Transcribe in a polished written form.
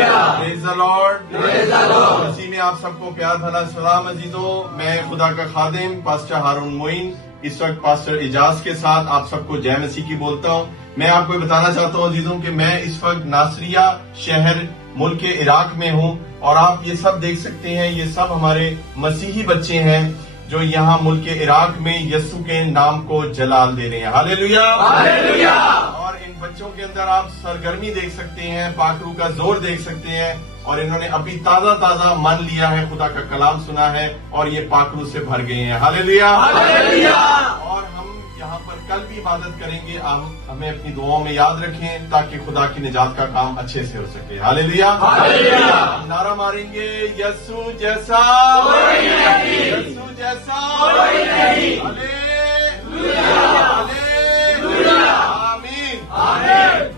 Praise the Lord. मसीह में आप सबको प्यार भरा सलाम अजीजों। मैं खुदा का खादिम पास्टर हारून मोइन इस वक्त पास्टर इजाज के साथ आप सबको जय मसीह की बोलता हूँ। मैं आपको बताना चाहता हूँ अजीजों कि मैं इस वक्त नासरिया शहर मुल्क इराक में हूँ और आप ये सब देख सकते हैं, ये सब हमारे मसीही बच्चे हैं जो यहाँ मुल्क इराक में यस्सु के नाम को जलाल दे रहे हैं। Hallelujah, hallelujah. और इन बच्चों के अंदर आप सरगर्मी देख सकते हैं, पाखरू का जोर देख सकते हैं और इन्होंने अभी ताजा ताजा मन लिया है, खुदा का कलाम सुना है और ये पाखरू से भर गए हैं। Hallelujah, hallelujah. और हम यहाँ पर कल भी इबादत करेंगे। हमें अपनी दुआओं में याद रखें ताकि खुदा की निजात का काम अच्छे से हो सके। Hallelujah, hallelujah. नारा मारेंगे, यस्सु जैसा कोई नहीं, यस्सु जैसा कोई नहीं। हालेलुया, हालेलुया, आमीन, आमीन।